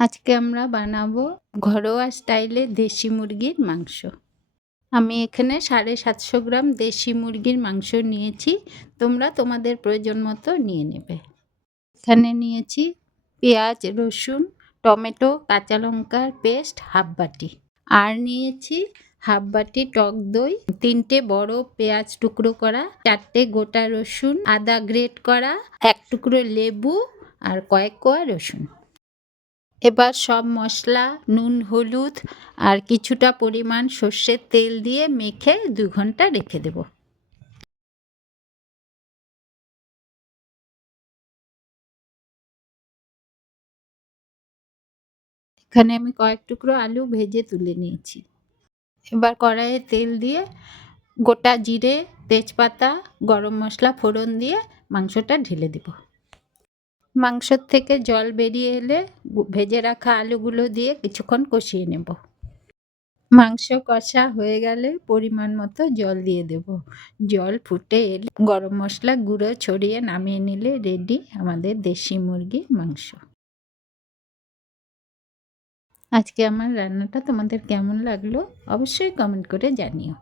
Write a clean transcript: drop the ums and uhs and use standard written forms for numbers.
আজকে আমরা বানাবো ঘরোয়া স্টাইলে দেশি মুরগির মাংস। আমি এখানে 750 গ্রাম দেশি মুরগির মাংস নিয়েছি। তোমরা তোমাদের প্রয়োজন মতো নিয়ে নেবে। এখানে নিয়েছি পেঁয়াজ, রসুন, টমেটো, কাঁচা লঙ্কার পেস্ট হাফ বাটি। আর নিয়েছি হাফ বাটি টক দই, 3টে বড় পেঁয়াজ টুকরো করা, 4টে গোটা রসুন, আদা গ্রেট করা, 1 টুকরো লেবু আর কয়েক কোয়া রসুন। এবার সব মশলা, নুন, হলুদ আর কিছুটা পরিমাণ সর্ষের তেল দিয়ে মেখে 2 ঘন্টা রেখে দেব। এখানে আমি কয়েক টুকরো আলু ভেজে তুলে নিয়েছি। এবার কড়াইয়ে তেল দিয়ে গোটা জিরে, তেজপাতা, গরম মশলা ফোড়ন দিয়ে মাংসটা ঢেলে দেব। মাংসর থেকে জল বেরিয়ে এলে ভেজে রাখা আলুগুলো দিয়ে কিছুক্ষণ কষিয়ে নেব। মাংস কষা হয়ে গেলে পরিমাণ মতো জল দিয়ে দেব। জল ফুটে এলে গরম মশলা গুঁড়ো ছড়িয়ে নামিয়ে নিলে রেডি আমাদের দেশি মুরগির মাংস। আজকে আমার রান্নাটা তোমাদের কেমন লাগলো অবশ্যই কমেন্ট করে জানিও।